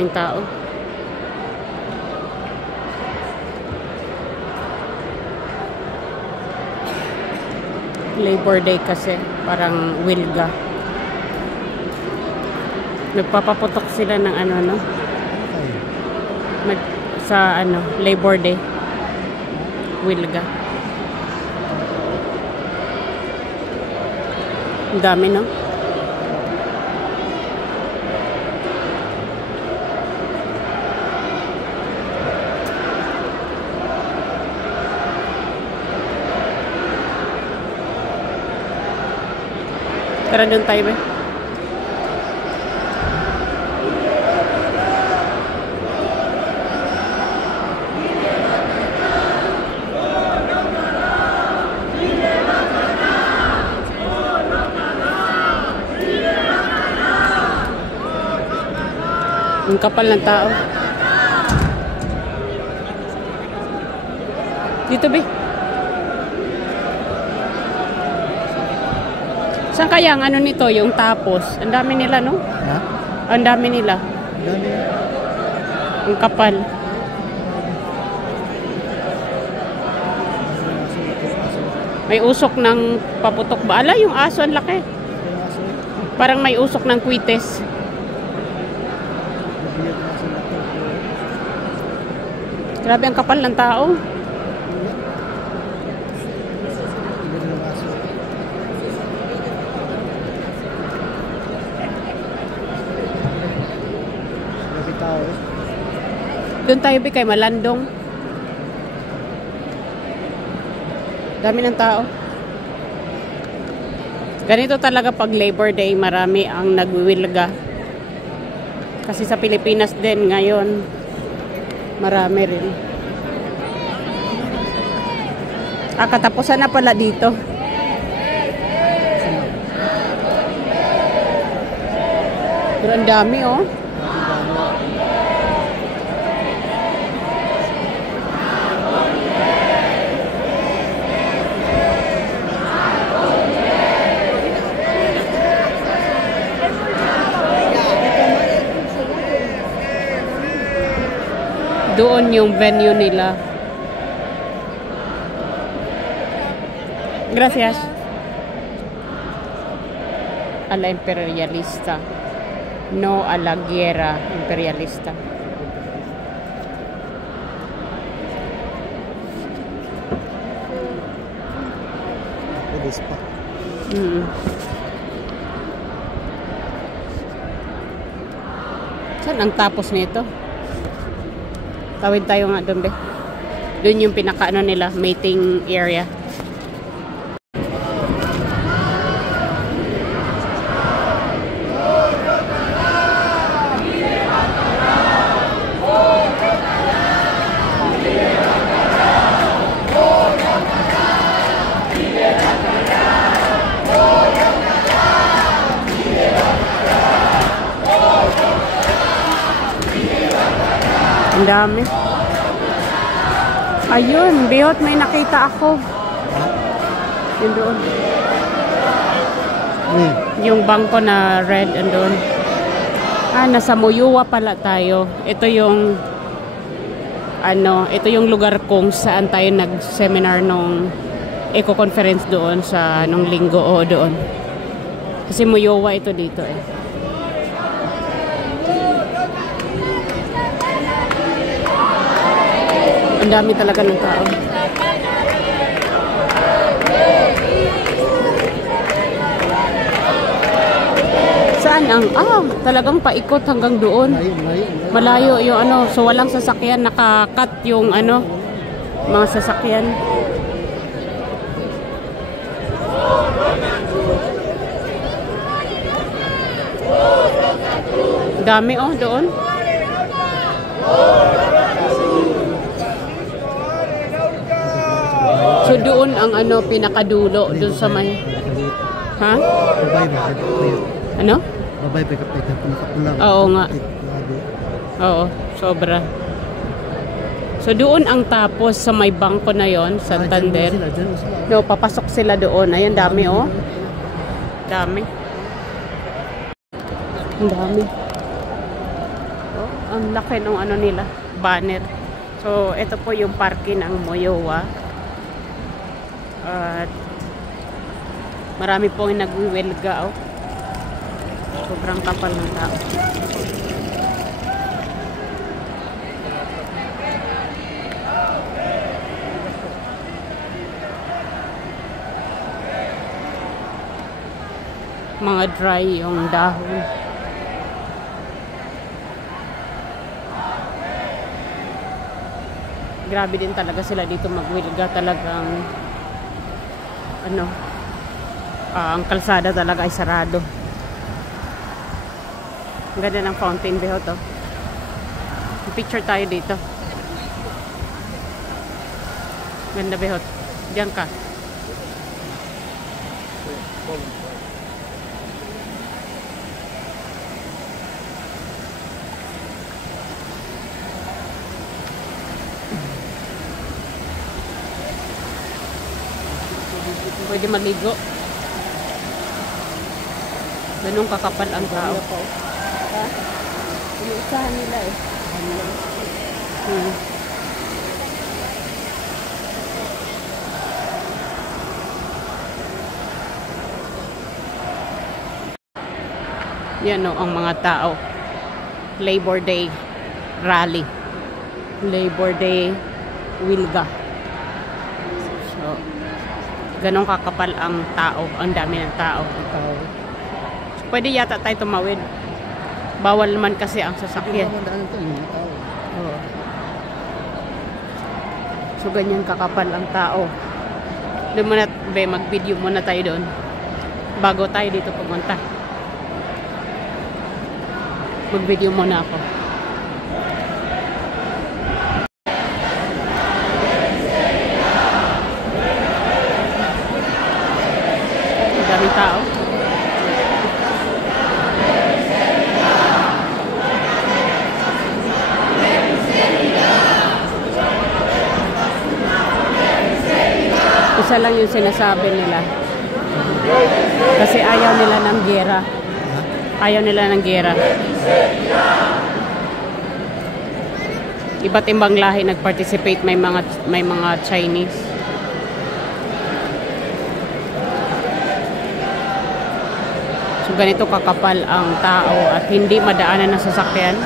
daming tao. Labor Day kasi, parang wilga. Nagpapaputok sila ng ano, no? Sa ano, Labor Day. Wilga. Ang dami, no? Tara doon tayo ba? Ang kapal ng tao. Dito ba? Saan kaya ang ano nito, yung tapos? Ang dami nila, no? Ha? Ang dami nila. Ang dami. Ang kapal. May usok ng paputok ba? Ala, yung aso, ang laki. Parang may usok ng kwites. Grabe ang kapal ng tao. Doon tayo kay Malandong. Dami ng tao. Ganito talaga pag Labor Day, marami ang nagwiwilga. Kasi sa Pilipinas din ngayon, marami rin. Katapusan na pala dito. Pero ang dami, oh. Doon yung venue nila. Gracias. A la imperialista. No a la guerra imperialista. Saan ang tapos nito? Tawid tayo nga doon, be. Doon yung pinaka-ano nila, mating area. Ang dami. Ayun, bihot, may nakita ako. Yun doon. Yung bangko na red, andun. Nasa Muyuwa pala tayo. Ito yung ito yung lugar kung saan tayo nag-seminar nung eco-conference doon sa nung linggo o doon. Kasi Muyuwa ito dito eh. Ang dami talaga ng tao. Saan ang talagang paikot hanggang doon. Malayo yung so walang sasakyan, naka-cut yung mga sasakyan. Dami doon. So doon ang pinakadulo doon sa may Ano? Babay pa kapit na pinakapulang. Oo nga. Oo, sobra. So doon ang tapos sa may bangko na yon, Santander. No, papasok sila doon. Ayan, dami Dami. Ang dami. Ang laki ng ano nila, banner. So, ito po yung parke ng Moyowa. At marami pong nagwiwelga. Oh. Sobrang kapal ng tao. Mga dry yung dahon. Grabe din talaga sila dito magwilga. Talagang ano, ang kalsada talaga ay sarado. Ang ganda ng fountain, behot, oh. Picture tayo dito. Ganda, behot. Diyan ka. Pwede maligo. Ganun kakapal ang tao. Ha? Inuusahan nila eh. Yan o, ang mga tao. Labor Day rally. Labor Day wilga. So, ganun kakapal ang tao. Ang dami ng tao. So, pwede yata tayo tumawid. Bawal naman kasi ang sasakyan. Oo. So, ganyan kakapal ang tao. Doon muna, mag-video muna tayo doon. Bago tayo dito pumunta. Mag-video muna ako. Daming tao. Isa lang yung sinasabi nila. Kasi ayaw nila ng gera. Ayaw nila ng gera. Iba't ibang lahi nag-participate. May mga Chinese. So ganito kakapal ang tao at hindi madaanan ng sasakyan.